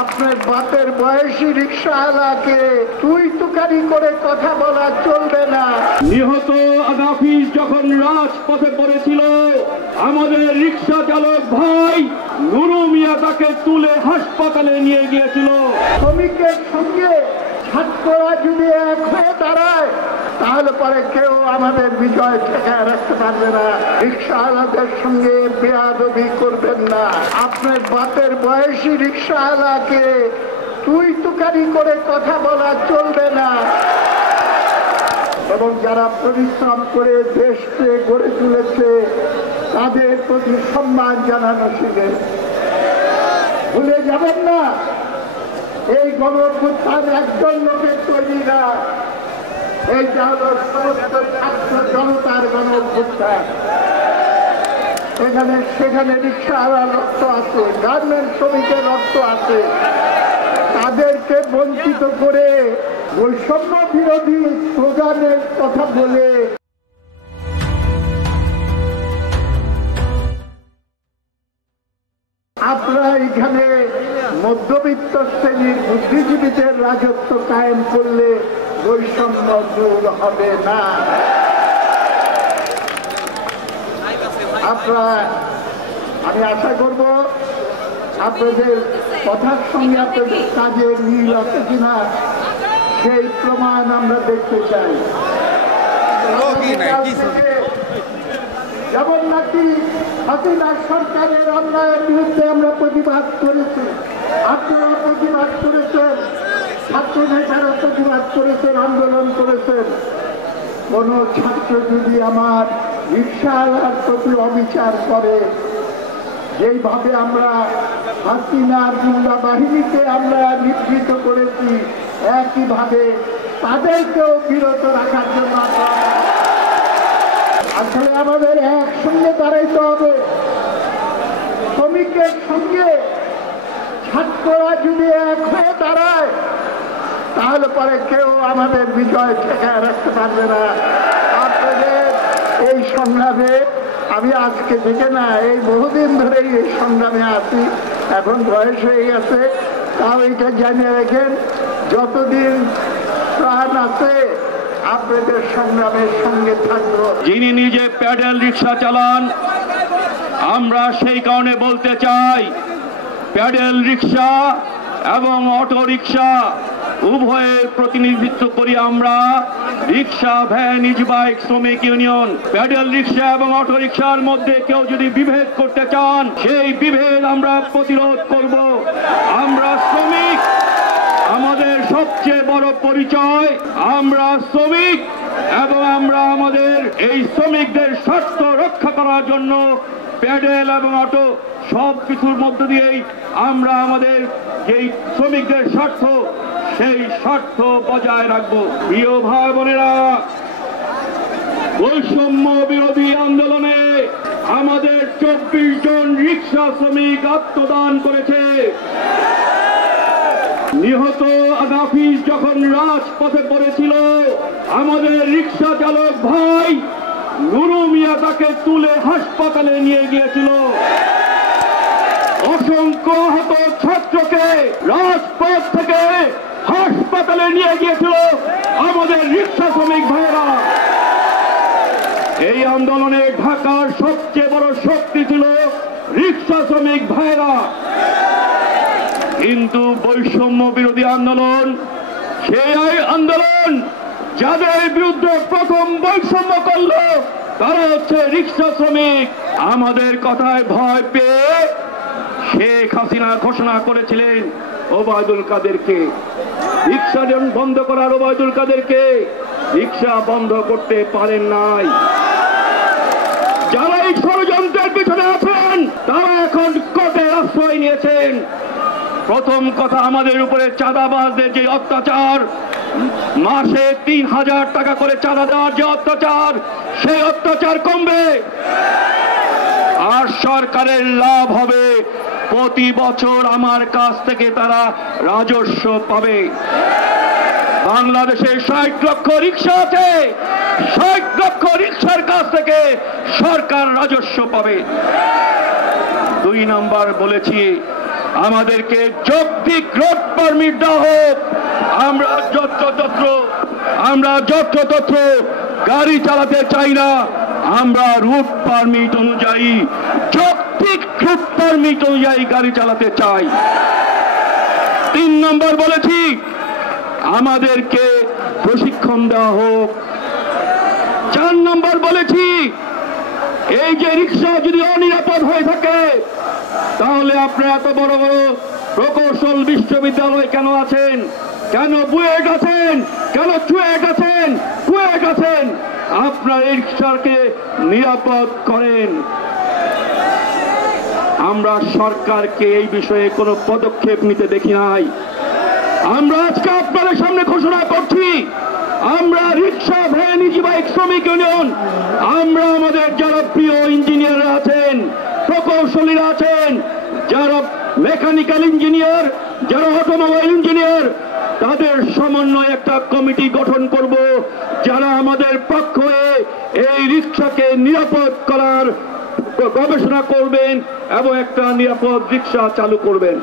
আপনার বাপের বয়সী রিক্সাওয়ালাকে তুই তুকারি করে কথা বলা চলবে না। নিহত আগাফিজ যখন রাজপথে পড়েছিল, আমাদের রিক্সা চালক ভাই নুরু মিয়া তাকে তুলে হাসপাতালে নিয়ে গিয়েছিল। শ্রমিকের সঙ্গে ছাত্ররা যদি এক হয়ে দাঁড়ায় তাহলে পরে কেউ আমাদের বিজয় ঠেকায় রাখতে পারবে না। রিক্সাওয়ালাদের সঙ্গে বেয়াদবি করবেন না। আপনার বাপের বয়সী রিক্সাওয়ালাকে তুই তুকারি করে কথা বলা চলবে না। এবং যারা পরিশ্রম করে দেশকে গড়ে তুলেছে তাদের প্রতি সম্মান জানানো শিখে ভুলে যাবেন না। এই গণঅভ্যুত্থান একজন লোকের তৈরি না, এইটা হলো সমস্ত ছাত্র জনতার গণঅভ্যুত্থান। সেখানে রিক্সাওয়ালার রক্ত আছে, গার্মেন্টস শ্রমিকের রক্ত আছে। তাদেরকে বঞ্চিত করে বৈষম্য বিরোধী স্লোগানের কথা বলে আপনারা এখানে মধ্যবিত্ত শ্রেণীর বুদ্ধিজীবীদের রাজত্ব কায়েম করলে বৈষম্য দূর হবে না। আমি আশা করব আপনাদের কথার সঙ্গে আপনাদের কাজের মিল আছে কিনা সেই প্রমাণ আমরা দেখতে চাই। যেমন নাকি হাসিনা সরকারের অন্যায়ের বিরুদ্ধে আমরা প্রতিবাদ করেছি, আপনারা প্রতিবাদ করেছেন, ছাত্র নেতারা প্রতিবাদ করেছেন, আন্দোলন করেছেন। কোন ছাত্র যদি আমার রিক্সাওয়ালার প্রতি অবিচার করে, যেইভাবে আমরা হাসিনার গুন্ডা বাহিনীকে আমরা নিবৃত করেছি, একইভাবে তাদেরকেও বিরত রাখার জন্য আসলে আমাদের একসঙ্গে দাঁড়াইতে হবে। শ্রমিকের সঙ্গে ছাত্ররা যদি এক হয়ে দাঁড়ায় তাহলে পরে কেউ আমাদের বিজয় ঠেকায় রাখতে পারবে না। আপনাদের এই সংগ্রামে আমি আজকে থেকে না, এই বহুদিন ধরেই এই সংগ্রামে আছি, এখন বয়স হয়ে গেছে, তাও এটা জানিয়ে রাখেন যতদিন প্রাণ আছে আপনাদের সংগ্রামের সঙ্গে থাকবো। যিনি নিজে প্যাডেল রিক্সা চালান, আমরা সেই কারণে বলতে চাই, প্যাডেল রিক্সা এবং অটো রিক্সা উভয়ের প্রতিনিধিত্ব করি আমরা রিক্সা ভ্যান ইজবাইক শ্রমিক ইউনিয়ন। প্যাডেল রিক্সা এবং অটো রিক্সার মধ্যে কেউ যদি বিভেদ করতে চান, সেই বিভেদ আমরা প্রতিরোধ করব। আমরা শ্রমিক, আমাদের সবচেয়ে বড় পরিচয় আমরা শ্রমিক, এবং আমরা আমাদের এই শ্রমিকদের স্বার্থ রক্ষা করার জন্য প্যাডেল এবং অটো সব কিছুর মধ্য দিয়েই আমরা আমাদের যেই শ্রমিকদের স্বার্থ, সেই স্বার্থ বজায় রাখবো। প্রিয় ভাই বোনেরা, বৈষম্য বিরোধী আন্দোলনে আমাদের 24 জন রিক্সা শ্রমিক আত্মদান করেছে। নিহত আগাফিজ যখন রাজপথে পড়েছিল, আমাদের রিক্সা চালক ভাই নুরু মিয়া তাকে তুলে হাসপাতালে নিয়ে গিয়েছিল। অসংখ্য আহত ছাত্রকে রাজপথ থেকে হাসপাতালে নিয়ে গিয়েছিল আমাদের রিক্সা শ্রমিক ভাইয়েরা। এই আন্দোলনে ঢাকার সবচেয়ে বড় শক্তি ছিল রিক্সা শ্রমিক ভাইয়েরা। কিন্তু বৈষম্য বিরোধী আন্দোলন, সেই আন্দোলন যাদের বিরুদ্ধে প্রথম বৈষম্য করলো তারা হচ্ছে রিক্সা শ্রমিক। আমাদের কথায় ভয় পেয়ে শেখ হাসিনা ঘোষণা করেছিলেন ওবায়দুল কাদেরকে, রিক্সা বন্ধ করার ওবায়দুল কাদেরকে রিক্সা বন্ধ করতে পারেন নাই। যারা এই ষড়যন্ত্রের পিছনে আছেন তারা এখন কোর্টের আশ্রয় নিয়েছেন। প্রথম কথা, আমাদের উপরে চাঁদাবাজদের যে অত্যাচার, মাসে 3000 টাকা করে চাঁদা দেওয়ার যে অত্যাচার, সেই অত্যাচার কমবে আর সরকারের লাভ হবে। প্রতি বছর আমার কাছ থেকে তারা রাজস্ব পাবে। বাংলাদেশে 60 লক্ষ রিক্সা আছে, 60 লক্ষ রিক্সার কাছ থেকে সরকার রাজস্ব পাবে। 2 নাম্বার বলেছি, আমাদেরকে যৌক্তিক রোড পারমিট দেওয়া হোক। আমরা যত্রতত্র গাড়ি চালাতে চাই না, আমরা রুট পারমিট অনুযায়ী, যৌক্তিক রুট পারমিট অনুযায়ী গাড়ি চালাতে চাই। 3 নম্বর বলেছি, আমাদেরকে প্রশিক্ষণ দেওয়া হোক। 4 নম্বর বলেছি, এই যে রিক্সা যদি অনিরাপদ হয়ে থাকে, তাহলে আপনারা এত বড় বড় প্রকৌশল বিশ্ববিদ্যালয় কেন আছেন, কেন বুয়েট আছেন, কেন চুয়েট আছেন, কুয়েট আছেন? আপনার এই রিক্সাকে নিরাপদ করেন। আমরা সরকারকে এই বিষয়ে কোনো পদক্ষেপ নিতে দেখি নাই। আমরা আজকে আপনাদের সামনে ঘোষণা করছি, আমরা রিক্সা ভ্যানজীবী বাইক শ্রমিক ইউনিয়ন, আমরা আমাদের যারা প্রিয় ইঞ্জিনিয়ার আছেন, প্রকৌশলীরা আছেন, যারা মেকানিক্যাল ইঞ্জিনিয়ার, যারা অটোমোবাইল ইঞ্জিনিয়ার, তাদের সমন্বয়ে একটা কমিটি গঠন করব, যারা আমাদের পক্ষ হয়ে এই রিক্সাকে নিরাপদ করার গবেষণা করবেন এবং একটা নিরাপদ রিক্সা চালু করবেন।